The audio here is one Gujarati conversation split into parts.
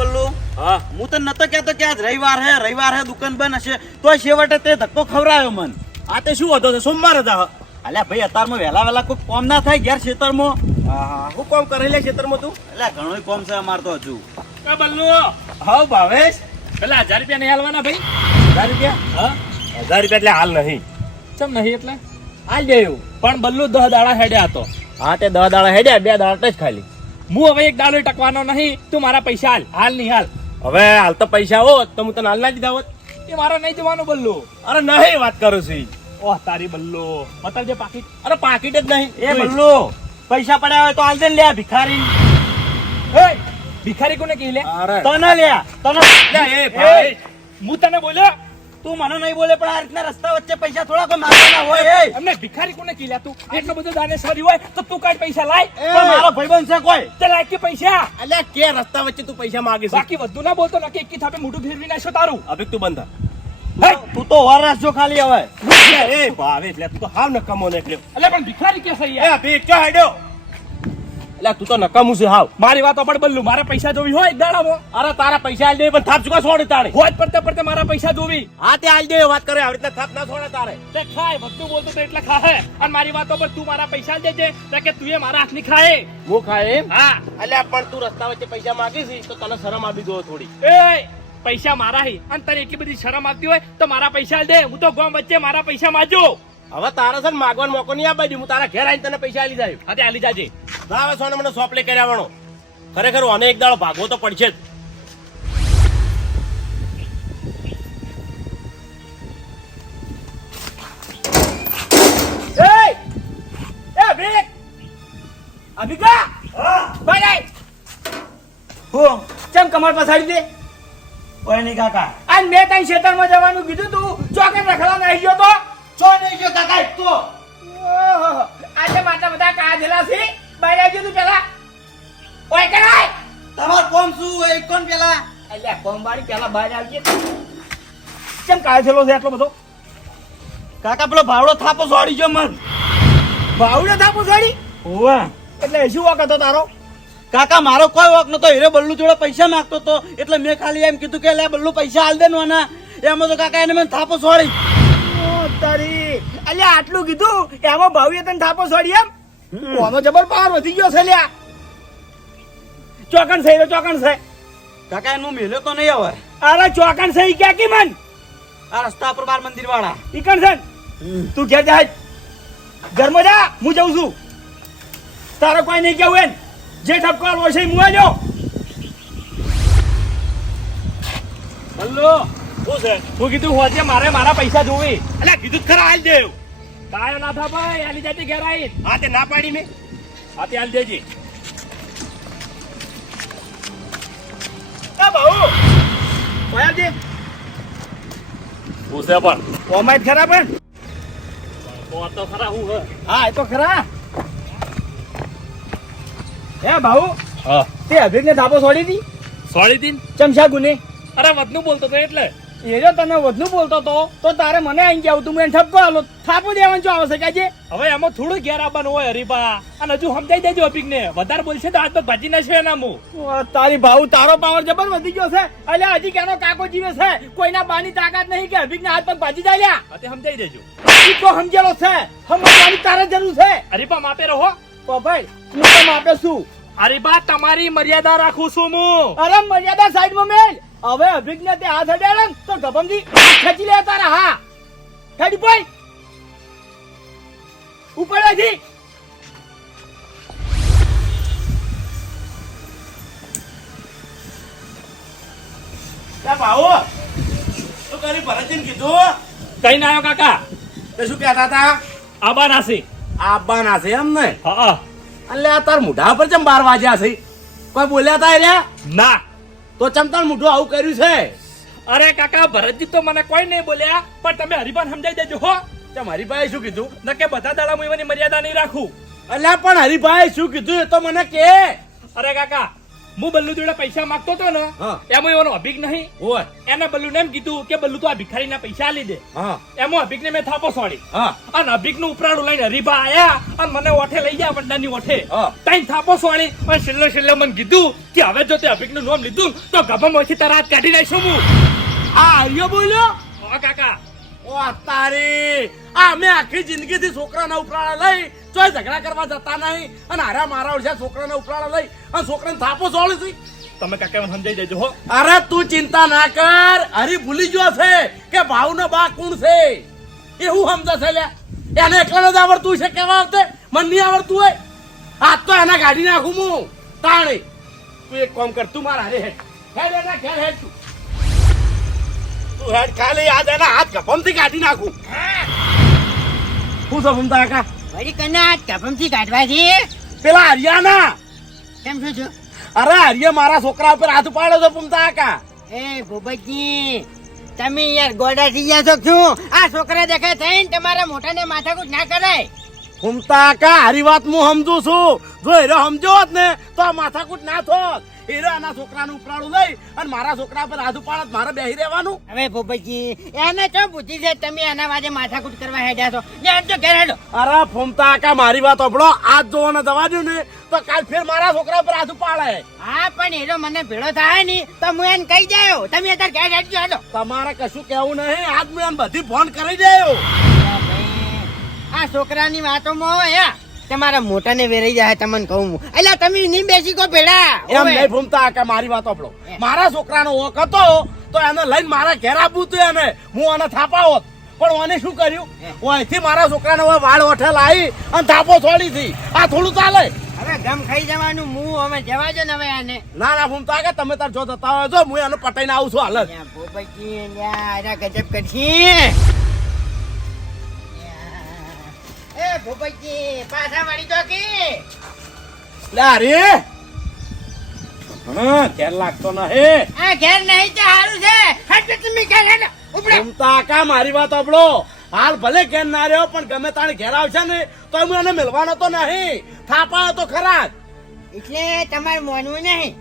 બલ્લુ હા. હું તો નતો કહેતો કે આજ રવિવાર હે રવિવાર હે દુકાન બંધ હશે. તો છેવટે તે ધક્કો ખવરાયો મન. આ તે શું હતો? સોમવાર હતા અલ્યા ભાઈ અત્યારમાં વહેલા વહેલા કોઈ કોમ ના થાય ઘેર ખેતરમાં? હા હું. કોમ કરેલા ખેતરમાં તું? એટલે ઘણો કોમ છે અમાર તો હજુ. એ બલ્લુ? હા ભાવેશ. પેલા હજાર રૂપિયા નહીં હાલવાના ભાઈ? હજાર રૂપિયા? હા. હજાર રૂપિયા એટલે હાલ નહીં. ચમ નહીં એટલે? હાલ દેવું પણ બલ્લુ દહ દાડા હેડ્યા હતો હા તે દહ દાડા હેડ્યા બે દાડા જ ખાલી. હું હવે એક ડાલો ટકવાનો નહીં તું મારા પૈસા હાલ હાલ નહીં હાલ. હવે હાલ તો પૈસા હો તો હું તને હાલ ના દીધા હોત. એ મારો નહીં જવાનો બલ્લો. અરે નહીં વાત કરું છું. ઓહ તારી બલ્લો. બતાવ જે પાકીટ. અરે પાકીટ જ નહીં. એ બલ્લો. પૈસા પડ્યા હોય તો હાલ દે લે ભિખારી. એ ભિખારી કોને કહી લે? તને લ્યા તને એ ભાઈ. હું તને બોલ્યો તું મને નહીં બોલે પણ આ રીતના રસ્તા વચ્ચે પૈસા થોડા કોઈ માંગવાના હોય એ. અમને ભિખારી કોને કહી લે તું? એટલો બધો દાનેશ્વરી હોય તો તું કાઢ પૈસા લાય? પણ મારો ભાઈબંધ છે કોઈ. તે લાય કે પૈસા? અલ્યા કે રસ્તા વચ્ચે તું પૈસા માંગે છે બાકી વધુ ના બોલતો નક્કી એકી થાપે મોઢું ફેરવી નાખશો તારું. હવે તું બંધ તું તો વાર રાખજો ખાલી હવે. એ ભાવે એટલે તું તો હાવ નકમો ને એટલે એટલે પણ ભિખારી કે સહી એ ભીખ ચો ક્યાં હેડ્યો એટલે તું તો નકામું છે હાવ. મારી વાતો પણ બદલું. મારે પૈસા જોવી હોય દાડામાં. અરે તારા પૈસા આલ દે પણ થાપ ચુકા છોડે તારે. હોજ પડતે પડતે મારા પૈસા જોવી. હા તે આલ દે વાત કરે આવી રીતે થાપ ના છોડે તારે. તે ખાય બધું બોલતો તો એટલે ખાહે. અને મારી વાતો પર તું મારા પૈસા દેજે તો કે તું એ મારા હાથની ખાય. હું ખાય એમ? હા. એટલે પણ તું રસ્તા વચ્ચે પૈસા માંગી છે તો તને શરમ આવી દો થોડી. એ પૈસા મારા હી. અને તને એટલી બધી શરમ આવતી હોય તો મારા પૈસા દે. હું તો ગામ વચ્ચે મારા પૈસા માજો. હવે તારા છે ને માગવાનો મોકો નહીં આપવા દઉં. હું તારા ઘેર આવીને તને પૈસા આલી જાય હા તે આલી જાજે. ના આવે સોને મને સોપલે કર્યા આવવાનો. ખરેખર અને એક દાડો ભાગવો તો પડશે જ. અભિક! ભાઈ હું? ચમ કમર પછાડી દે? કોઈ નહીં કાકા. આજ મેં તઈ ખેતરમાં જવાનું કીધું તું. ચોકે રખડા આવી ગયો તો? ચો નહીં ગયો કાકા એક તો. આજે માતા બધા કાજેલા છે? બહાર આવજો તું પેલા. ઓય કરાય. તમાર કોમ શું એ કોણ પેલા? અલ્યા કોમવાડી પેલા બહાર આવજે કેમ કાજેલો છે એટલો બધો? કાકા પેલો ભાવડો થાપો સોડી ગયો મન. ભાવડો થાપો સોડી? હોવે. એટલે શું વખત હતો તારો? કાકા મારો કોઈ વખત નતો. હીરે બલ્લુ જોડે પૈસા માંગતો તો. એટલે મેં ખાલી એમ કીધું કે લે બલ્લુ પૈસા હાલ દે ને. એમાં તો કાકા એને મને થાપો ઓ તારી અલ્યા આટલું કીધું? એમાં ભાવીએ તને થાપો સાડી એમ? ઓનો જબર પાર વધી ગયો છે લ્યા ચોકણ છે ચોકણ છે. કાકા એનું મેલ્યો તો નહીં આવે અરે ચોકણ છે ઈ ક્યાં કી મન? આ રસ્તા પર બાર મંદિર વાળા ઈકણ કણ છે? તું ઘેર જા ઘરમાં જા હું જઉં છું. તારો કોઈ નહીં કેવું એમ. જે ઠપકો આલવો છે ઈ મુઆ જો હલ્લો. શું છે. હું કીધું હોજે મારે મારા પૈસા જોવી. અલ્યા કીધું ખરા હાલ દેવ કાયો ના થા ભાઈ આલી જાતી ઘેર આઈ. હા તે ના પાડી મેં. તે આલી દેજી. છે પણ. ઓમાય ખરા પણ? તો ખરા હું હે. હા એ તો ખરા. હે ભાઉ હા. તે અભિક ને ધાબો છોડી દી? સોળી દી ચમશા ગુને. અરે વધનું બોલતો તો એટલે. એ જો તને વધુ બોલતો તો તો તારે મને અહીં ગયા તું મને ઠપકો આલો. થાપો દેવાનું શું આવશે કાજે? હવે એમાં થોડું ઘેર આવવાનું હોય હરીબા અને હજુ સમજાઈ દેજો અપીક ને વધારે બોલશે તો હાથ પગ ભાજી નાખશે એના મું તારી ભાવ તારો પાવર જબર વધી ગયો છે. અલ્યા હજી કેનો કાકો જીવે છે? કોઈના બાની તાકાત નહીં કે અભિક હાથ પગ ભાજી જાય તે સમજાઈ દેજો. તો સમજેલો છે. સમજવાની તારે જરૂર છે. હરીબા માપે રહો. તો ભાઈ હું તો માપે છું. હરીબા તમારી મર્યાદા રાખું છું હું. અરે મર્યાદા સાઈડમાં મેલ. હવે અભિક તે હાથ અડાડે ને તો ગભમજી ખેંચી લે તારા હા. ખેડી ભાઈ ઉપડેથી ભાવો શું કરી ભરતજીને કીધું? કઈ ના આવ્યો કાકા. તે શું કહેતા હતા? આબા નાસી. આબા છે એમ ને? હા એટલે આ તાર મોઢા પર ચમ બાર વાગ્યા છે? કોઈ બોલ્યા તા રહ્યા? ના. તો ચમ તાર મોઢું આવું કર્યું છે? અરે કાકા ભરતજી તો મને કોઈ નહીં બોલ્યા પણ તમે હરિભાન સમજાઈ દેજો હો. તમે હરીભાઈ શું કીધું? નકે બધા દાડા હું એની મર્યાદા નહીં રાખું. અલ્યા પણ હરિભાઈ શું કીધું એ તો મને કે. અરે કાકા હું બલ્લુ જોડે પૈસા માંગતો હતો ને. એમાં એવાનો અભિક નહીં. ઓય. એને બલ્લુને એમ કીધું કે બલ્લુ તો આ ભિખારીના પૈસા આલી દે હા. અભિક ને મેં થાપો સોડી. અને અને અભિકનું ઉપરાડું લઈને હરીભા આયા અને મને ઓઠે લઈ ગયા વંડાની ઓઠે. હા. તઈ થાપો સોડી અને છેલ્લે છેલ્લે મને કીધું કે હવે જો તે અભિકનું નામ લીધું તો ગભામાંથી તારા હાથ કાઢી નાખશું હું. આ હરિયો બોલ્યો? હા કાકા. ઓ તારી આ અમે આખી જિંદગીથી છોકરાના ઉપરાળા લઈ ચોય ઝઘડા કરવા જતા નહીં અને હારા મારા ઓળખ્યા છોકરાના ઉપરાળા લઈ અને છોકરાને થાપો સોળ છે. તમે કાકા મને સમજાઈ દેજો હો. અરે તું ચિંતા ના કર હરી ભૂલી ગયો છે કે ભાવનો બા કોણ છે? એવું સમજે છે લે. એને એકલાને જ આવડતું છે કેવા આવતે મને નહીં આવડતું હોય. આજ તો એના ગાડી નાખું હું. તાણી. તું એક કામ કર તું મારા હારે હેડ. હેડ એના ઘેર હેડ તું. તું હેડ ખાલી આજ એના હાથ ગભમથી કાઢી નાખું. શું ભમતા કાકા? વળી કના કપમથી કાઢવા છે પેલા હરિયાના કેમ શું છો અરે હરિયા મારા છોકરા ઉપર હાથ પાડ્યો છો ભમતા કાકા. એ ભૂપતજી તમે યાર ગોડા થઈ ગયા છો કે શું? આ છોકરા દેખાય થઈને તમારા મોટાને માથાકૂટ ના કરાય. હુમતા કા હારી વાત હું સમજુ છું. જો હીરો સમજો ને તો આ માથાકૂટ ના થોત. હીરો આના છોકરાનું ઉપરાળું લઈ અને મારા છોકરા પર હાથ ઉપાડત મારે બેહી રહેવાનું. હવે ભૂપતજી એને તો બુદ્ધિ છે? તમે એના વાજે માથાકૂટ કરવા હેડ્યા છો. લે હેડ તો ઘેર હેડો. અરે ફોમતા કા મારી વાત સાંભળો. આજ જો ને દવા દઉં ને તો કાલ ફેર મારા છોકરા પર હાથ ઉપાડે. હા પણ એનો મને ભેળો થાયની તો હું એને કહી જાયો તમે અત્યારે ઘેર હેડજો હેડો. તમારે કશું કેવું નહીં. આજ મેં એમ બધી ફોન કરી દેયો આ છોકરાની વાતોમાં હોય હા મોટા ને વેરાઈ જાય તમને કહું હું. એટલે તમે નહીં બેસી કો ભેડા એમ નહીં ભૂમતા કે મારી વાત આપણો મારા છોકરાનો ઓક હતો તો એને લઈને મારા ઘેર આપવું હતું એને. હું આને થાપા હોત. પણ ઓને શું કર્યું? અહીંથી મારા છોકરાને હવે વાળ ઓઠે લાવી અને થાપો છોડી હતી આ થોડું ચાલે. હવે ગમ ખાઈ જવાનું હું હવે જવા જો ને હવે આને. ના ના ફૂમતા કે તમે તાર જો જતા હોય તો હું એને પટાઈને આવું છું હાલ જ. ગજબ કરશી. એ ભૂપતજી, પાછા વળી? હા ઘેર લાગતો નહીં આ ઘેર નહીં તો છે. હટ તમે ઘેર હેડો. ઉપડો. ફૂમતા કા મારી વાત આપડો હાલ ભલે ઘેર ના રહ્યો પણ ગમે તાણે ઘેર આવશે ને તો હું એને મિલવાનો તો નહીં થાપા તો ખરા એટલે તમારે માનવું નહીં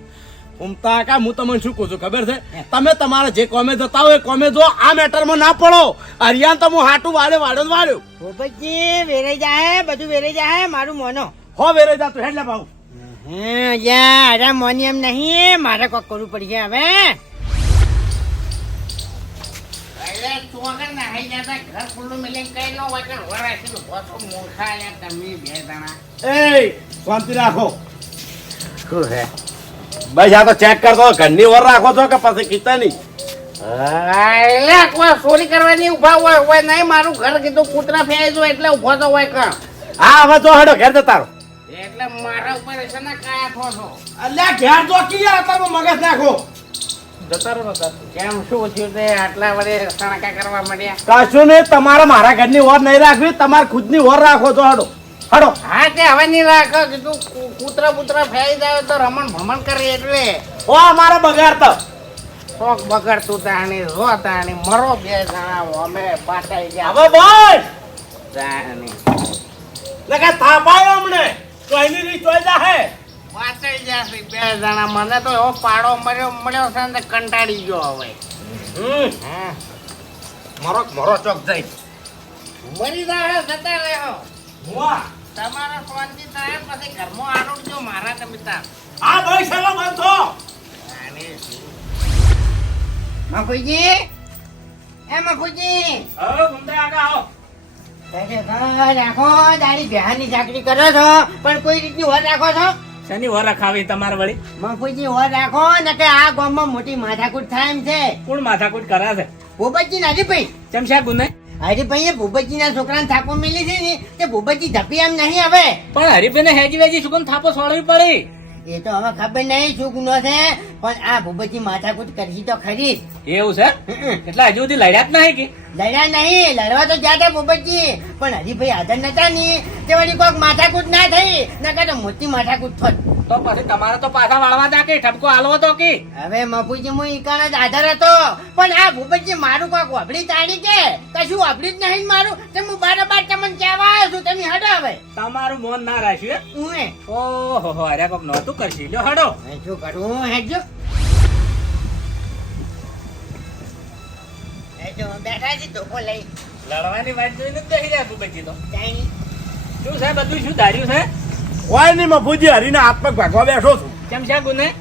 ઉમતા કા હું તમને શું કહું છું ખબર છે? તમે તમારા જે કોમે જતા હોય એ કોમે જો આ મેટરમાં ના પડો. હરિયાણ તો હું હાટું વાળે વાળો જ વાળ્યું. ભૂપતજી વેરાઈ જાય બધું વેરાઈ જાય મારું મોનો. હો વેરે જા તું હેડ ભાઉ હા યા અરે મોની એમ નહીં મારે કોક કરવું પડશે હવે. એ શાંતિ રાખો. બસ આ તો ચેક કરતો ઘરની ઓર રાખો છો કે પછી કીતા નહીં ચોરી કરવાની ઊભા હોય હોય નહીં મારું ઘર કીધું કૂતરા ફેંઈ જો એટલે ઊભો તો હોય કા. હા હવે જો હડો ઘેર જતા રહો. એટલે મારા ઉપર છે ને કાયા થો છો. અલ્યા ઘેર જો કી યાર તારો મગજ નાખો. કેમ શું થયું તે? આટલા વડે સણકા કરવા માંડ્યા? કશું નહીં તમારે મારા ઘરની ઓર નહીં રાખવી તમારે ખુદની ઓર રાખો છો હેડો. હેડો હા તે હવે નહીં રાખો કીધું તું કૂતરા બૂતરા ફેરી જાય તો રમણ ભમણ કરી એટલે. ઓ અમારે બગાડતો શોખ બગાડતું તાણી રો તાણી મરો બે જણા અમે પાટાઈ ગયા. હવે બોલ. તાણી. લગા થાપાયો અમને. ચોઈની રીત જા જાહે પાટાઈ ગયા બે જણા. મને તો એવો પાડો મળ્યો મળ્યો છે ને કંટાળી ગયો હવે. હમ. હા. મરો મરો ચોક જઈ. મરી જાય જતા રહ્યો. મુઆ તમારા શાંતિ થાય પછી ઘરમાં આરોગ્યો મારા તમે તાર. આ ભાઈ સેવા બંધો મકુજી? એ મકુજી? હવે ઘૂમતા કાકા આવો. રાખો દાડી બેહાની ચાકરી કરો છો પણ કોઈ રીતની વર રાખો છો? શની વર રખાવી તમારે વળી? મફુજી વર રાખો ને કે આ ગામમાં મોટી માથાકૂટ થાય એમ છે. કોણ માથાકૂટ કરે છે? ભૂપતજી ના હરીભાઈ ચમશા ગુને? હરીભાઈએ ભૂપતજીના છોકરાને થાપો મેલી છે ને તે ભૂપતજી ધપી એમ નહીં હવે પણ હરીભાઈને હેજી વેજી શું થાપો સોળવી પડી. એ તો હવે ખબર નહીં શું ગુનો છે પણ આ ભૂપતજી માથાકૂટ કરી તો ખરી. એવું છે? એટલે હજુ સુધી લડ્યા જ નહીં કે? લડ્યા નહીં લડવા તો ગયા હતા ભૂપતજી પણ હરીભાઈ હાજર નતા ની. તે વળી કોઈક માથાકૂટ ના થઈ નકર મોટી માથાકૂટ થોત. તો પછી તમારે તો પાછા વાળવા તા કે ઠપકો હાલવો તો કે. હવે મફુજી હું ઈકાણ જ આધાર હતો. પણ આ ભૂપતજી મારું કોઈક વાપડી તાણી કે? કશું વાપડી જ નહીં મારું. તે હું બારોબાર તમને કહેવા આવ્યો છું તમે હડો હવે. તમારું મોન ના રાખ્યું હું ઓહો હો અરે કોક નહોતું કરશી. લ્યો હડો. શું કરું હેજો બેઠા છે ધોકો લઈ લડવાની વાત જોઈને જ બેસી જાય ભૂપતજી તો. શું છે બધું શું ધાર્યું છે? કોઈ નહીં મફુજી હરીના હાથ પગ ભાગવા બેઠો છું. કેમ શા ગુને?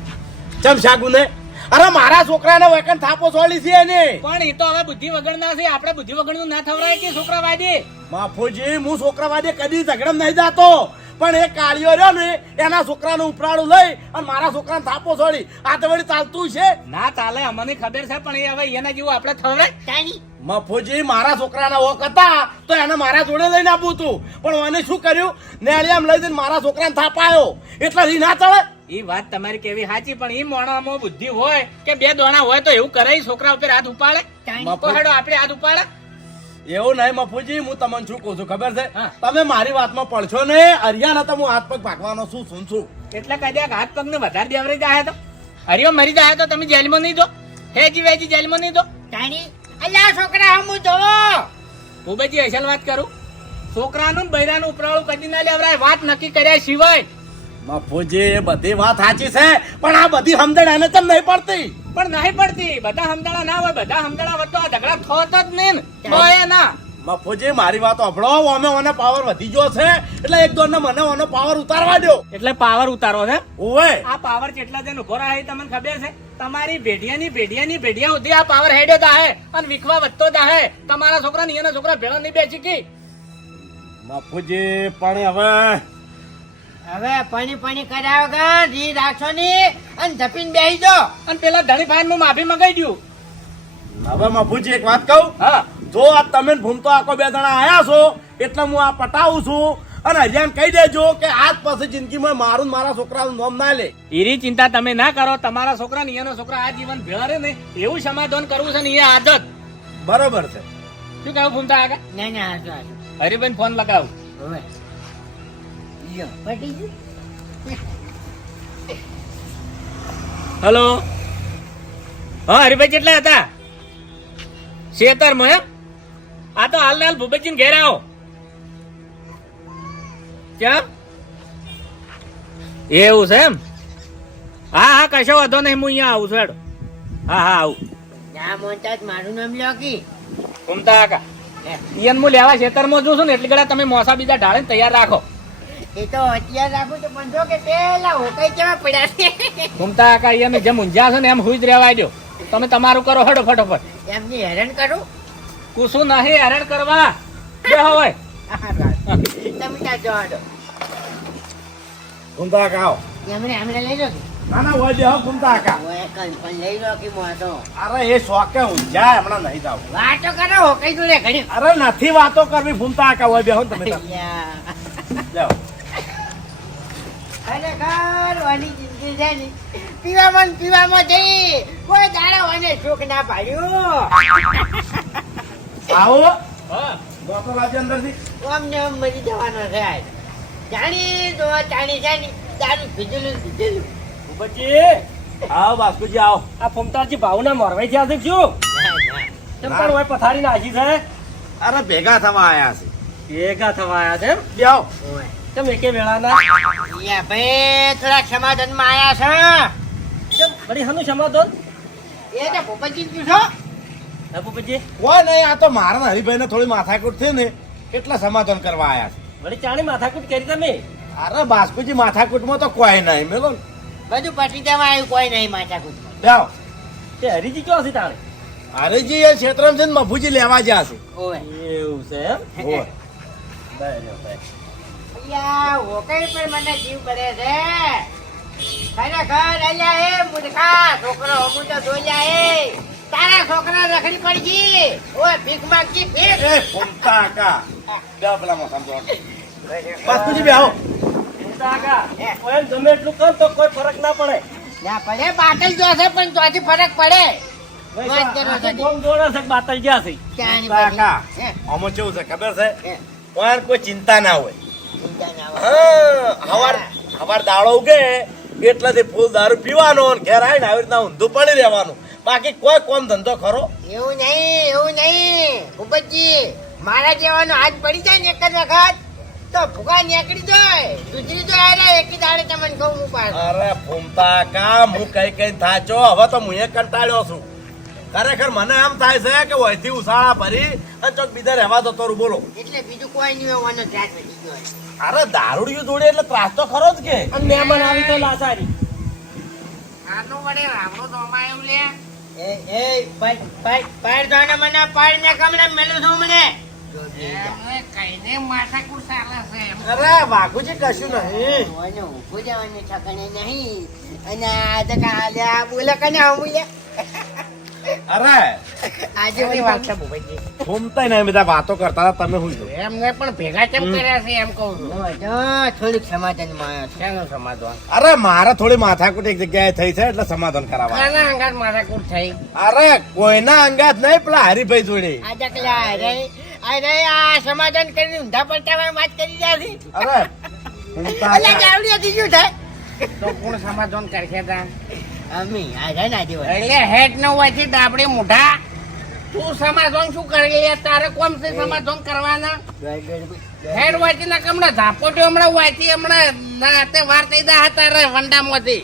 કેમ શા ને અરે મારા છોકરાને વેકન થાપો છોડી છે ને પણ એ તો હવે બુદ્ધિ વગર ના છે. આપણે બુદ્ધિ વગરનું ના થવરાય કે છોકરા વાદે માફુજી હું છોકરા વાદે કદી ઝઘડમ નહીં જાતો. પણ એ કાળિયો રહ્યો ને એના છોકરાને ઉપરાળું લઈ અને મારા છોકરાને થાપો છોડી. આ તો વળી ચાલતું છે. ના ચાલે અમને ખબર છે પણ એ હવે એના જેવું આપણે થવરાય મફુજી મારા છોકરાના ઓક હતા તો એને મારા જોડે લઈને આપું હતું પણ મને શું કર્યું? નેળિયામ લઈ જઈને મારા છોકરાને થાપાયો. એટલે રીના ચડે એ વાત તમારી કેવી સાચી પણ એ મોણામાં બુદ્ધિ હોય કે બે દોણા હોય તો એવું કરે ઈ છોકરા ઉપર હાથ ઉપાડે? તાણી હેડો આપણે હાથ ઉપાડે? એવું નહીં મફુજી હું તમને શું કહું છું ખબર છે? તમે મારી વાતમાં પડશો ને હરિયાણા તો હું હાથ પગ ભાગવાનો શું શું છું? એટલે કદાચ હાથ પગ ને વધારે દેવરી જાય તો? હરિયો મરી જાય તો તમે જેલમાં નહીં દો? હેજી વેજી જેલમાં નહીં દો? કાણી અલ્યા છોકરા હમુ જો ખૂબ જ અસલ વાત કરું? છોકરાનું બૈરાનું ઉપરાળું કદી ના લેવરાય વાત નક્કી કર્યા સિવાય મફુજી એ બધી વાત સાચી છે પણ આ બધી સમજણ એને કેમ નહીં પડતી? પણ નહીં પડતી. બધા સમજણા ના હોય બધા સમજણા વચ્ચે આ ઝઘડા થોત જ નહીં ને. તોય ના. બાપુજી મારી વાત સાંભળો અમે ઓને પાવર વધી ગયો છે એટલે એક દોડ મને ઓનો પાવર ઉતારવા દો એટલે પાવર ઉતારો છે? ઓવે આ પાવર કેટલા જણ ઊભો રહે તમને ખબર છે? તમારી ભેડિયાની ભેડિયાની ભેડિયા સુધી આ પાવર હેડ્યો દાહે અને વિકવા વધતો દાહે. તમારા છોકરા ની એના છોકરા ભેળા નહીં બેસી કી. બાપુજી પણ હવે હવે પાણી પાણી કર્યા વગર રી રાખશો ની અને જપીને બેહી જો અને પેલા ધણી ભાઈ નું માફી મંગાઈ દઉં. હવે મફુજી એક વાત કહું? હા. જો આ તમે ભૂમતો આખો બે જણા આયા છો એટલે હું આ પટાવું છું. અને હરિયાન કહી દેજો કે આજ પછી જિંદગીમાં મારું મારા છોકરાનું નામ ના લે. એની ચિંતા તમે ના કરો તમારા છોકરા ને એનો છોકરા આ જીવન ભેળા રે ને એવું સમાધાન કરવું છે ને એ આદત. બરોબર છે. શું કહું ભૂમતા આગળ? ના ના હાચું. ફોન લગાવું. હવે. પટી ગયું. હલો? હા હરિભાઈ કેટલા હતા? શેતરમાં એમ આ તો હાલ હાલ ભૂપેજી ને ઘેર આવો. કેમ એવું છે એમ? હા હા કશો વાંધો નહીં હું અહીંયા આવું છું હેડો. હા હા આવું. ના મોંચાત મારું નામ લ્યો કી. ઘૂમતા આકા ઈયન હું લેવા છેતરમાં જોઉં છું ને એટલી ગળા તમે મોસા બીજા ઢાળે તૈયાર રાખો. એ તો અત્યારે રાખું તો કે પેલા હોકાઈ કેવા પડ્યા છે? ઘૂમતા જેમ ઊંઝા છે ને એમ હુઈ જ રહેવા દો તમે તમારું કરો હડો ફટોફટ. એમની હેરાન કરું? કુશું નહીં હેરાન કરવા. બે હોય તમે ત્યાં જો હાડો. ઘૂમતા કાકા આવો. એમણે એમણે લઈ લો કે? ના ના હોય દેહો ઘૂમતા કાકા ઓય કન લઈ લો કે મોટો અરે એ શોકે ઊંઝા હમણાં નહીં જાવ વાતો કરો હોકાઈ જોડે ઘડી અરે નથી વાતો કરવી ઘૂમતા કાકા હોય બેહો તમે જાઓ. ખરેખર વાની જિંદગી છે ને પીવામાં ને પીવામાં જઈ. કોઈ દાડા અને સુખ ના પાડ્યું. આવો. હા. આજે અંદરથી. અમને આમ મરી જવાનો છે આજ. જાણી તો જાણી છે ને દારૂ પીધેલું પીધેલું. ભૂપતજી આવો બાસ્કુજી આવો. આ ફમતાજી ભાવના મોરવાઈ થયા છે શું? હોય પથારી નાખી છે? અરે ભેગા થવા આયા છે. ભેગા થવા આયા છે એમ? ઓય. કેમ એકે વેળાના? યા ભાઈ થોડા સમાધાનમાં આયા કેમ? બડી હનુ સમાધાન છે એ તો ભૂપતજી છો. હા ભૂપતજી. કોઈ નહીં આ તો મારા ને હરિભાઈને થોડી માથાકૂટ થઈ ને કેટલા સમાધાન કરવા આયા છે? વળી ચાણી માથાકૂટ કરી તમે? અરે બાસ્કુજી માથાકૂટમાં તો કોઈ નહીં મેલો ને. બધું પટી દેવા આવ્યું કોઈ નહીં માથાકૂટ કૂટ બેહો તે હરીજી કયો હશે તાણે? હરિજી એ ક્ષેત્રમાં છે ને મફુજી લેવા જ્યાં છે. એવું છે એમ? ઓય. બરાબર. અલ્યા હોકઈ પર મને જીવ કરે છે. ખરેખર અલ્યા એ મૂર્ખા છોકરો હમું તો જોયા એ તારા છોકરા રખડી પડી ગઈ ઓય ભીખ માંગી ભીખ. એ ફૂમતા કા. ગમે એટલું કર તો કોઈ ફરક ના પડે. ના પડે બાટલ જો છે પણ ત્યાંથી ફરક પડે. વાત કરો છો. ગોમ જોડે છે કે બાતલ જ્યાં છે કેવું છે ખબર છે? કોઈ ચિંતા ના હોય. હવાર હવાર દાડો ઉગે એટલાથી ફૂલ દારૂ પીવાનો અને ઘેર આવીને આવી રીતના ઊંધું પડી રહેવાનું. બાકી કોઈ કોમ ધંધો ખરો? એવું નહીં એવું નહીં. ભૂપતજી મારા જેવાનો હાથ પડી જાય ને એક જ વખત તો ભૂખા નીકળી જાય. સુધરી તો અરે એકી દાડે તમને કહું હું પાછો. અરે ફૂમતા કામ હું કઈ કઈ થાચો હવે તો હું એ કંટાળ્યો છું. ખરેખર મને એમ થાય છે કે વહીથી ઉસાળા ભરી અને ચોક બીજા રહેવા જતો રહું બોલો. એટલે બીજું કોઈ નહીં હોવાનો વધી ગયો અરે દારૂડિયું જોડે એટલે ત્રાસ તો ખરો જ કે. અને મહેમાન આવી તો લાસારી. આનો વડે રામડો દોમાયું લે. એ એ પાડ પાડ પાડ દોને મને પાડ ને કમણે મેલું છું મને. એમ. અરે વાઘુજી કશું નહીં. ઊભું જવાનું ઠકાણે નહીં. અને આ તો કાલ્યા બોલે કને આવું અરે. આજે વાત છે ભૂપતજી. ફૂમતા નહીં બધા વાતો કરતા હતા તમે હું એમને પણ ભેગા કેમ કર્યા છે એમ કહું છું. થોડીક સમાધાન શેનું સમાધાન. અરે મારે થોડી માથાકૂટ એક જગ્યાએ થઈ છે એટલે સમાધાન કરાવવા. કાના અંગાત માથાકૂટ થઈ? અરે કોઈના અંગાત નહીં પેલા હરીભાઈ જોડે. અરે અરે આ સમાધાન કરીને ઊંધા પડતા વાત કરી છે. અરે અલ્યા જાવડી હતી શું થાય? તો કોણ સમાધાન કરશે તા? અમી આ રે ના દેવા એટલે હેડ ન હોય છે ડાબડી મોઢા તું સમાધાન શું કરી લે તારે કોમ છે સમાધાન કરવાના? હેડ વાંચી ના હમણાં ઝાપોટ્યો હમણાં વાંચી હમણાં ના તે વાર થઈ દા હતા રે વંડામાંથી.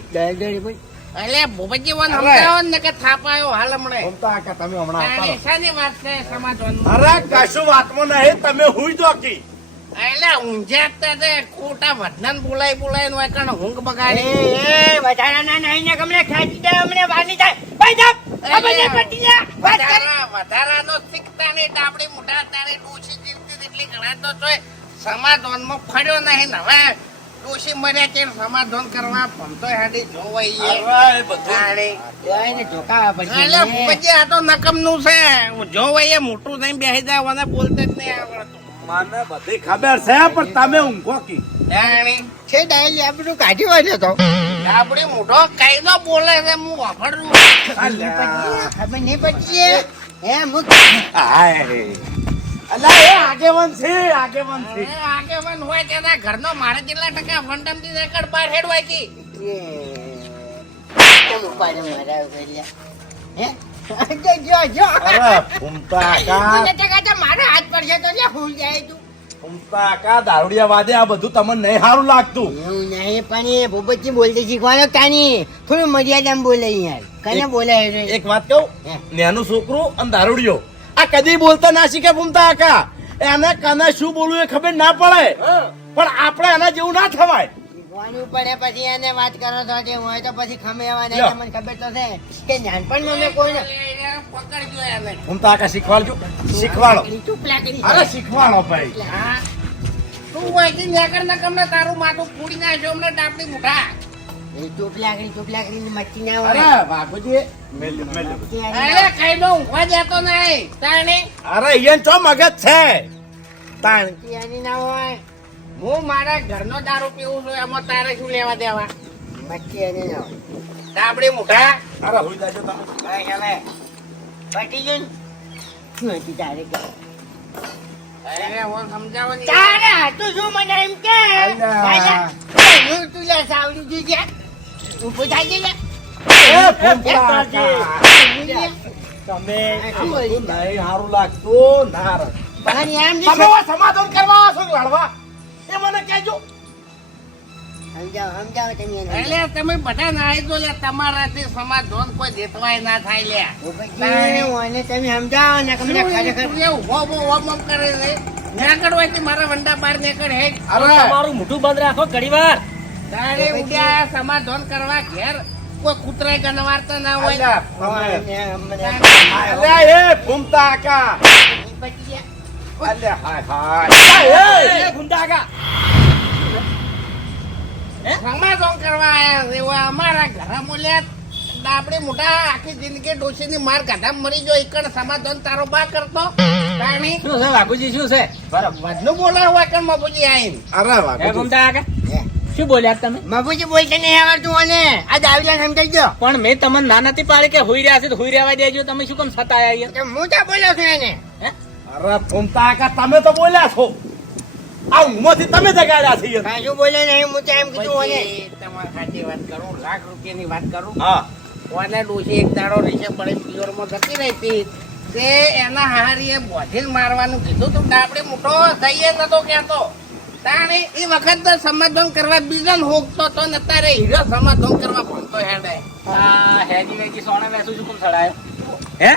એટલે ભૂપતજી વન. સમજાવો ને કે થાપાયો હાલ હમણાં. તમે હમણાં શાની વાત છે સમાધોન? અરે કશું વાતમાં નહીં તમે હુઈ દો કી. એટલે ઊંઝ્યા તે ખોટા વધન બોલાય બોલાય ને વાંકણ ઊંઘ બગાડી. એ નહીં ને અમને વાની જાય. ભાઈ પટી જા વધારા વધારાનો શીખતા નહીં ડાબડી મોઢા તારે ડોશી જીવતી એટલી ઘણા તો તોય સમાધાનમાં ફર્યો નહીં હવે ડોશી મર્યા છે સમાધાન કરવા ભમતો હાડી જોવાઈએ. બધું. એટલે ભૂપતજી આ તો નકમનું છે. જોવાઈએ મોટું થઈને બેસી જાય મને બોલતે જ નહીં આવડતું. મને બધી ખબર છે પણ તમે ઊંઘો કી? છે ડાયલી આપણું કાઢી વાળ્યો તો. આપણે મોઢો કાયદો બોલે છે હું વાપરું. ખબર નહીં પડી હે મુક. અલા એ આગેવન છે આગેવાન છે. આગેવન હોય તેના ઘરનો મારે કેટલા ટકા વંડમથી રેકડ બાર હેડવાય કી? કેમ ઉપાડે મારા હે? જો જો જો અરે ફૂમતા કા મને તો કાકા મારો તો લે ફૂલ જાય તું. ફૂમતા કા દારૂડિયા વાદે આ બધું તમને નહીં સારું લાગતું. એવું નહીં પણ એ ભૂપતજી બોલતી શીખવાનો કાની થોડું મર્યાદામાં બોલે યાર. કને બોલે એક વાત કહું. નેનું છોકરું અને દારૂડિયો. આ કદી બોલતા ના શીખે ફૂમતા કા એને કને શું બોલવું એ ખબર ના પડે. પણ આપણે એના જેવું ના થવાય. શીખવાનું પડે પછી એને વાત કરો છો તે હોય તો પછી ખમે એવા નહીં. લ્યો. તમને ખબર તો છે કે નાનપણમાં મેં કોઈ પકડજો એને. ફૂમતા શીખવાડજો શીખવાડો અરે શીખવાડો ભાઈ. તું હોય કે નેકડ કમને તારું માથું ફૂડી નાખ્યો અમને ડાબડી મુઠા. એ ચૂપ લાકડી ચૂપ લાકડી મચ્છી ના અરે હોય. બાપુજી મેલ્યો મેલ્યો અરે કઈ નો ઊંઘવા જતો નહીં. તાણે. અરે અહીંયા ચો મગજ છે? તાણ. મચ્છી ના હોય. હું મારા ઘરનો દારૂ પીવું છું એમાં તારે શું લેવા દેવા? મચ્છી એને ના હોય ડાબડી અરે હોઈ જાજો તમે ભાઈ હવે પટી ગયું શું હતી તારે કે? અરે હું સમજાવો ને તારે હતું શું મને એમ કે? હું તું લે સાવડી જોઈ ગયા? ઊભો થાય છે. તમે સારું લાગતું ના તમે સમાધાન કરવા શું છો કે લડવા? એ મને કહેજો. સમજાવો સમજાવો તમે એટલે તમે બધા નાઈ દો લે તમારાથી સમાધાન કોઈ દેતવાય ના થાય લે. ભૂપતજી, તમે સમજાવો ને કે મને ખરેખર ઊભો ઊભો ઓમ ઓમ કરે છે. નેકડ હોય કે મારા વંડા બાર નેકડ હે? અરે તમારું મોઢું બંધ રાખો ઘડી તારે ઉડ્યા સમાધાન કરવા ઘેર કોઈ કૂતરાય ગણવારતા ના હોય. અલ્યા, એ. અલ્યા, હાય, હાય. એ ગુંડા સમાધાન કરવા આયા એવા અમારા ઘરે મોલ્યા ડાબડી મોટા આખી જિંદગી ડોશીની માર ગાધા મરી ગયો. એકણ સમાધાન તારો બા કરતો. તાણી શું છે વાઘુજી શું છે? વધનું બોલાવ હોય કણ મબુજી આઈને અરે આગા શું બોલ્યા તમે? બાપુજી બોલતા નહીં આવડતું અને આ દાવડિયા સમજાઈ ગયો. પણ મેં તમને ના નથી પાડી કે હુઈ રહ્યા છે તો હુઈ રહેવા દેજો. તમે શું કેમ સતાયા અહીંયા તો હું તો બોલ્યો છું એને? અરે ફૂમતા કા તમે તો બોલ્યા છો. આ ઊંઘમાંથી તમે જગાડ્યા છે. કાંઈ બોલ્યો નહીં હું તો એમ કીધું અને પછી તમારી સાચી વાત કરું લાખ રૂપિયાની વાત કરું? હા. ઓને ડોસી એક દાડો રહેશે પડે પિયરમાં જતી રહેતી. હતી તે એના હારીએ બોધીને મારવાનું કીધું તું ડાબડે મોટો થઈએ નતો કહેતો. તાણે એ વખત તો સમાધાન કરવા બીજાને હોકતો તો ને તારે હીરો સમાધાન કરવા ભણતો હેડે. આ હેજી વેજી સોને વેસું છું કેમ સડાયો હે?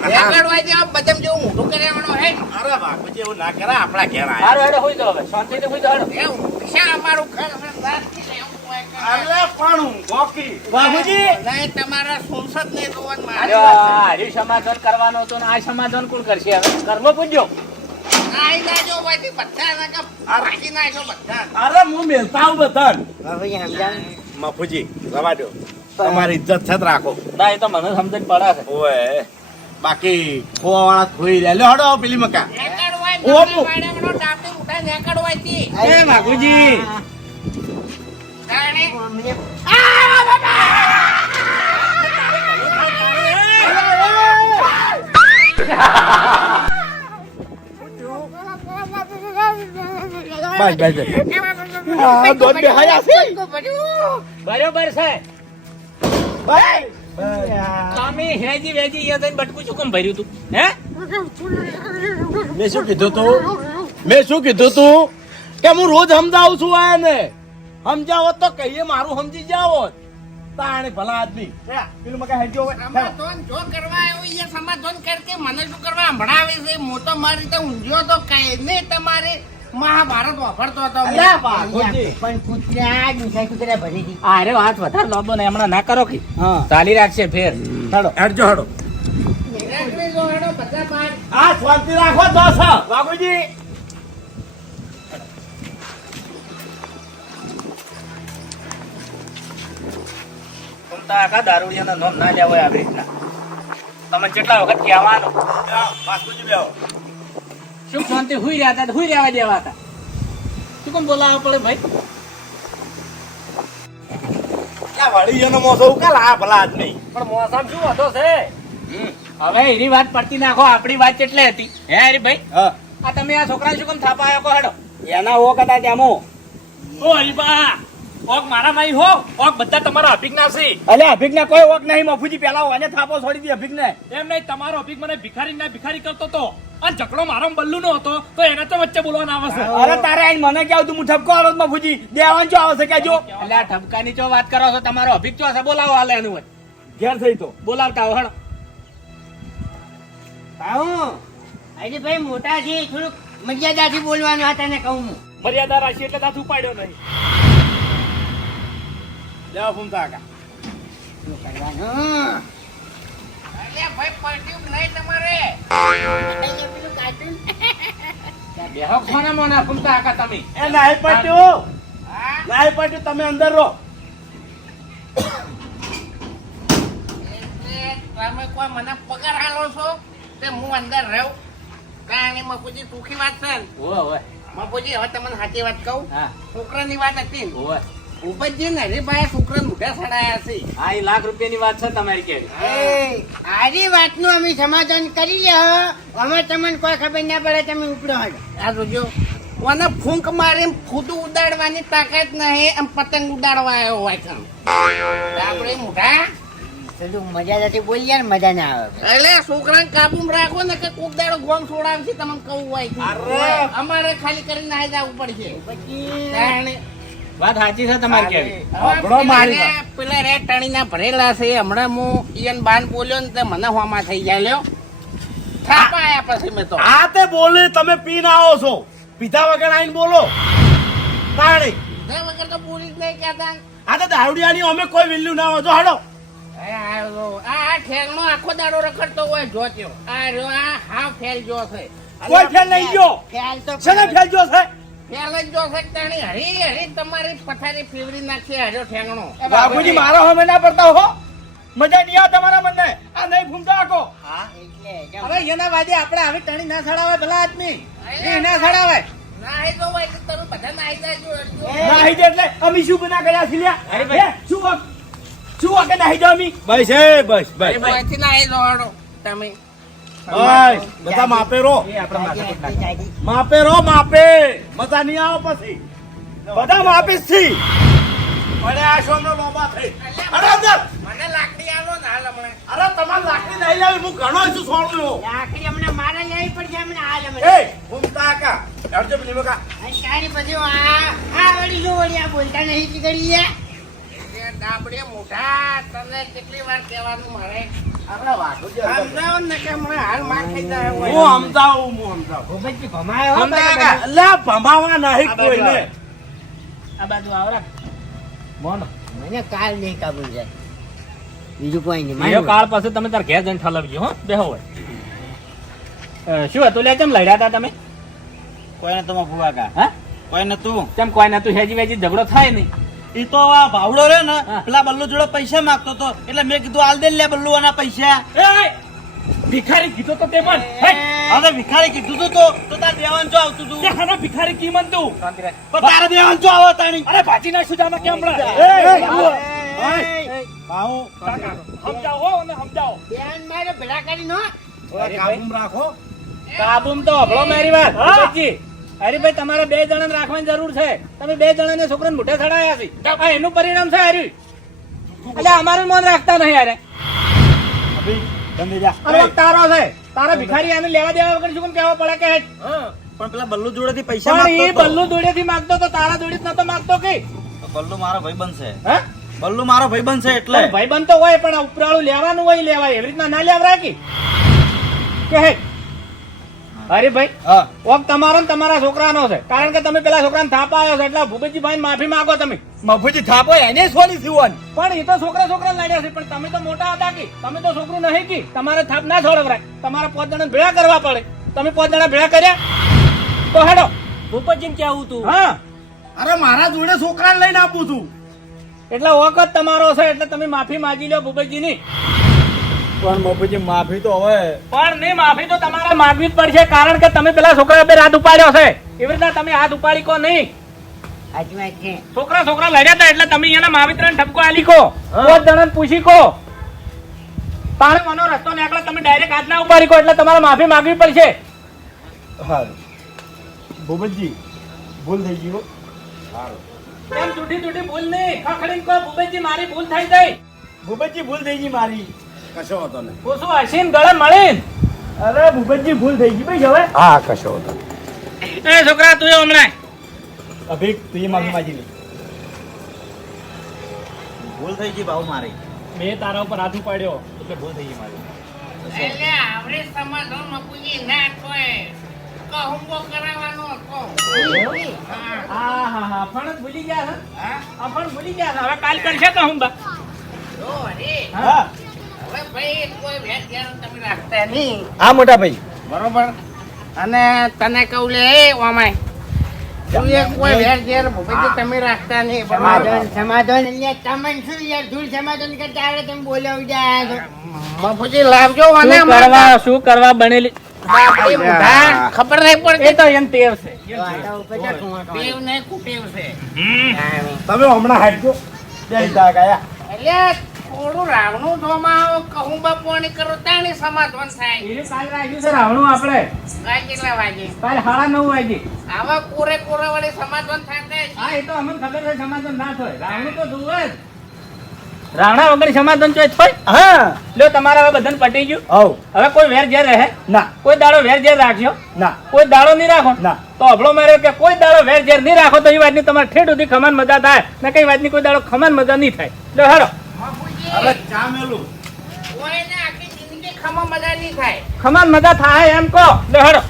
રેકડવા જેવા બદમ જેવું મોટું કર્યાવાનો હે? અરે બાપુજી એવું ના કરે આપણા ઘેર આયા. હારું હેડો હુઈ જાઓ હવે. શાંતિથી હુઈ જાઓ હેડો. એવું અમારું ઘર છે, રાતથી એવું હોય અરે પણ ઊંઘોકી. બાબુજી નહીં તમારા સંસદ ને જોવાનું મારે. હાર્યો, સમાધાન કરવાનું હતું ને આ સમાધાન કોણ કરશે હવે? કર્મ પૂજ્યો. તમારી ઇજ્જત છે રાખો. ના એ તો મને સમજણ પડે છે ઓય બાકી ખોવાવાળા ખોઈ રહ્યા લ્યો હડો પેલી મકા. ઓમો. એ બસ બસ છે. બરોબર છે. બસ તમે હેજી વેજી યા જઈને બટકું શું કેમ ભર્યું તું. હે? મેં શું કીધું તું? મેં શું કીધું તું? કે હું રોજ સમજાવું છું આને સમજાવો તો કહીએ મારું સમજી જાવો તાણે ભલા આદમી. પેલું મકા હેડ્યો સમાધાન જો કરવા આવ્યો એ સમાધાન મને શું કરવા સંભળાવે છે? મોટો મારી રીતે ઊંઝ્યો તો કઈ નહીં તમારે. મહાભારત વાપરતો હતો. પણ કૂતરા. દુસરા કૂતરા ભરી દી આ અરે વાત વધારે લોબો ને હમણાં ના કરો કે. હા. ચાલી રાખશે ફેર. હડો. હડજો હેડો. આ શાંતિ રાખો દોસ બાબુજી આખા દારૂડિયાના નોમ ના લેવો આવી રીતના. તમે કેટલા વખત કહેવાનું. બાપુજી બેહો. શું શાંતિ હુઈ રહ્યા હતા હુઈ રહેવા દેવા હતા. શું કેમ બોલાવવા પડે ભાઈ? ક્યાં વળી એનો મોસો ઉકાલ આ ભલા આદમી પણ મોસમ શું હતો છે? હવે એની વાત પડતી નાખો આપણી વાત કેટલી હતી. હે હરીભાઈ? હા. આ તમે આ છોકરા શું કેમ થાપા આવ્યો કહો હેડો. એના હો કદાચ જામો ઓ હરીબા ઓક મારા નહીં હો. ઓક બધા તમારા અભિક ના છે. અલે અભિક ને કોઈ ઓક નહીં. મફુજી પેલા વાને થાપો છોડી દી અભિક ને એમ નહીં તમારો અભિક મને ભિખારી ના ભિખારી કરતો તો. અને ઝઘડો મારો બલ્લુ નો હતો તો એને તો વચ્ચે બોલવાના આવે છે અરે તારે આઈ મને કેવું તું હું ઠપકો આવો માં ફૂજી દેવાન ચો આવશે કેજો એટલે આ ઠપકાની જો વાત કરો છો? તમારો અભિક જો છે? બોલાવો હાલે એનું હોય. ઘેર થઈ તો. બોલાવતા હો તાઉ આજે ભાઈ મોટા છે થોડુંક મર્યાદાથી બોલવાનું આ તને કહું હું. મર્યાદા રાખી એટલે દાંત ઉપાડ્યો નહીં. લેવા ફૂમતા કાકા શું કરવાનું? ભાઈ પડ્યું નહીં તમારે. બેહો ખોના મોના ફૂમતા આકા તમે. એ નાઈ પટ્યું. નાઈ પટ્યું તમે અંદર રહો. એટલે તમે કોઈ મને પગાર હાલો છો તે હું અંદર રહું. કાંઈ મફુજી સુખી વાત છે ને. ઓય ઓય મફુજી હવે તમને સાચી વાત કહું. હા. છોકરાની વાત હતી ઓય ઉપરજી ને હરીભાઈ છોકરા મોટા સડાયા છે. આ ઈ લાખ રૂપિયાની વાત છે તમારી કે એ આરી વાતનું અમે સમાધાન કરી લે અમે તમને કોઈ ખબર ના પડે તમે ઉપડો આ જોજો. ફૂંક મારી ફૂદું ઉડાડવાની તાકાત નહીં આમ પતંગ ઉડાડવા આવ્યો હોય છે. આપણે મોટા મજા મજાદાથી બોલીએ ને મજા ના આવે. એટલે છોકરાને કાબુ રાખો ને કે કોક દાડો ગોમ છોડાવશે તમને કહું હોય. છે. અમારે ખાલી કરીને નાહી જવું પડશે. પછી વાત સાચી છે તમારી કેવી? આપણો મારી પેલા રે- પેલા રે ટણીના ભરેલા છે. હમણાં હું ઈયન બાન બોલ્યો ને તે મને હોમાં થઈ ગયા લ્યો. થાપા આયા પછી મેં તો. આ તે બોલે તમે પીને આવો છો. પીધા વગર આઈને બોલો. તાણી. તે વગર તો પૂરી જ નહીં કહેતા. આ તો દારૂડિયાની અમે કોઈ વેલ્યુ ના હોય. જો હડો આ આ આખો દાડો રખડતો હોય જોત્યો આ રહ્યો આ હા ફેલ જો છે. કોઈ ફેલ નહીં ગયો. ફેલ તો છે ને ફેલ જો છે? ફેલ જ જો છે તાણી હરી હરી તમારી પથારી ફેવરી નાખશે હર્યો ઠેંગણો. બાપુજી મારા હમે ના પડતા હો. મજા નહીં આવે તમારા મને આ નહીં ફૂમતા આકો હવે એના વાજે આપણે આવી ટણી ના સડાવે ભલા આદમી. એ ના સડાવે નાહી દો હોય તમે બધા એ માપે રો એ. માપે રો માપે. મજા નહીં આવે પછી. બધા માપે છી. અરે આ શોનો લોબા થઈ. અરે અંદર. મને લાકડી આલો ને હાલ હમણે. અરે તમાર લાકડી લઈ લાવી હું ઘણો છું સોળ્યો લાકડી હમણાં મારે લેવી પડશે હમણાં હાલ એ હમણાં. ઘૂમતા કા અર્જુન પેલી આ કારી પછી આ આ વળી જો વળી આ બોલતા નહીં ચીકડી યા. ડાબડે મોઢા તને કેટલી વાર કહેવાનું મારે? સમજાવો ને કે હમણાં હાલ માર ખાઈ જાય હોય. હું સમજાવું હું સમજાવું. ભૂપતજી ભમાયો હો સમજા બધા. કા લે ભમાવા નહીં આ બાજુ કોઈને. કાલ કોઈ નહીં. કાળ પાસે તમે તાર ઘેર જઈને ઠલવજો હો. બેહો હોય. શું હતું? લે કેમ લડ્યા હતા તમે? કોઈને તમે ભૂવા કા હા? કોઈને તું કેમ કોઈ નતું? હેજી વેજી ઝઘડો થાય નહીં. ઈ તો આ ભાવડો રે ને પેલા બલ્લુ જોડે પૈસા માંગતો તો. એટલે મેં કીધું આલ દે લે બલ્લુ આના પૈસા. ભિખારી કીધો તો તે પણ હવે ભિખારી કીધું તો તો તાર દેવાન જો આવતું તું. હાનો ભિખારી મન તું પણ તારે દેવાન જો આવો તાણી. અરે ભાજી નાખશું જામાં કેમ હમણાં? ભાઉ સમજાવો અને સમજાવો. બેન મારે ભેળા કરી નો કાબૂમ રાખો. કાબુમ તો હભળો મારી વાત. હરીભાઈ તમારે બે જણાને રાખવાની જરૂર છે. તમે બે જણાને છોકરાને મોઢે ચડાયા છે. આ એનું પરિણામ છે હરી એટલે અમારું મન રાખતા નહીં અરે તારો છે. તારા ભિખારી આને લેવા દેવા વગર શું કેમ કહેવા પડે કે? પણ પેલા બલ્લુ જોડે થી પૈસા માંગતો એ તો. બલ્લુ દોડેથી માંગતો તો તારા દોડી નતો માંગતો કે? બલ્લુ મારો ભાઈ છે. હે? બલ્લુ મારો ભાઈબંધ છે એટલે. ભાઈ બનતો હોય પણ ઉપરાળું લેવાનું હોય લેવાય. એવી રીતના ના લેવરાય રાખી કે હે? હરીભાઈ હા. ઓક તમારો ને તમારા છોકરાનો છે. કારણ કે તમે પેલા છોકરાને થાપા આવ્યો છે એટલે ભૂપતજી ભાઈ માફી માંગો તમે. મફુજી થાપો એને સોલી થયું પણ એ તો છોકરા છોકરા લડ્યા છે પણ તમે તો મોટા હતા કે. તમે તો છોકરું નહીં કે. તમારે થાપ ના છોડવરાય. તમારે પાંચ જણા ભેળા કરવા પડે. તમે પાંચ જણા ભેળા કર્યા? તો હેડો. ભૂપતજી કેવું તું. હા. અરે મારા જોડે છોકરાને લઈને આપું છું. એટલે વખત તમારો છે એટલે તમે માફી માંગી લો ભૂપતજી ની પણ બાપુજી માફી તો હવે. પણ નહીં માફી તો તમારે માંગવી જ પડશે કારણ કે તમે પેલા છોકરા બે હાથ ઉપાડ્યો છે. એવી રીતના તમે હાથ ઉપાડી કો નહીં. છોકરા છોકરા લડ્યા હતા એટલે તમે એના માવિત્રને ઠપકો આલી કો કોઈ જણા પૂછી કો. તાણે મનો રસ્તો નીકળે તમે ડાયરેક્ટ હાથ ના ઉપાડી કો એટલે તમારે માફી માંગવી પડશે. સારું ભૂપતજી ભૂલ થઈ ગયો સારું એમ જુઠી જુઠી ભૂલ નહીં? ખખડી કો ભૂપતજી મારી ભૂલ થઈ ગઈ. ભૂપતજી ભૂલ થઈ ગઈ મારી. કશો હતો ને પૂછું આશીન ગળે મળીને. અરે ભૂપતજી ભૂલ થઈ ગઈ ભાઈ હવે. હા કશો હતો એ છોકરા તું હમણાં. અભિક તું માફી માંગી લે. ભૂલ થઈ ગઈ ભાવ મારી. મેં તારા ઉપર હાથ ઉપાડ્યો એટલે ભૂલ થઈ ગઈ મારી. એટલે આવડે સમાધાન મપુજી ના કોઈ કહુંબો કરાવવાનો હતો. હા. હા હા હા પણ ભૂલી ગયા હા? પણ ભૂલી ગયા હવે કાલ કરશે તો હું હરી, હા મોટા ભાઈ. બરોબર? અને તને કહું લે ઓમાય. તું એક કોઈ ભેટ ઘેર ભૂપેજી તમે રાખતા નહીં. સમાધાન સમાધાન શું યાર ધૂળ સમાધાન કરતા આવડે તમે બોલ્યા ઉડ્યા છો લાવજો અને શું કરવા શું કરવા બનેલી? ખબર નહીં એ તો એમ ટેવ છે. ટેવ કુટેવ છે. તમે હમણાં હાટજો જય તા ગયા. એટલે થોડું રાવણું ધોમાં કહું બાપોની કરો તાણી સમાધાન થાય. એ કાલ રાખ્યું છે રાવણું આપણે. કાલ કેટલા વાગે? કાલ સાડા નવ વાગે. આવા કોરે કોરે વાળી સમાધાન થાય હા એ તો અમને ખબર છે સમાધાન ના થાય. રાવણું તો જુએ જ. રાવણા વગર સમાધાન ચોય થાય? હા. લ્યો તમારે હવે બધન પટી ગયું. હવ. હવે કોઈ વેર જેર રહે? ના. કોઈ દાડો વેર જેર રાખજો. ના. કોઈ દાડો નહીં રાખો. ના. તો અભળો માર્યો કે કોઈ દાડો વેર ઝેર નહીં રાખો તો એ વાતની તમારે ઠેઠ સુધી ખમાન મજા થાય. ને કઈ વાતની કોઈ દાડો ખમાન મજા નહીં થાય. લો હેડો હવે ચા મેલું. કોઈને આખી જિંદગી ખમા મજા નહીં થાય ખમા મજા થાય એમ કહો. લે હેડો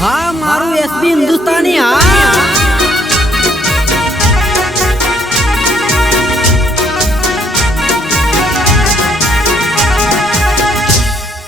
હા મારું એસબી હિન્દુસ્તાની હા.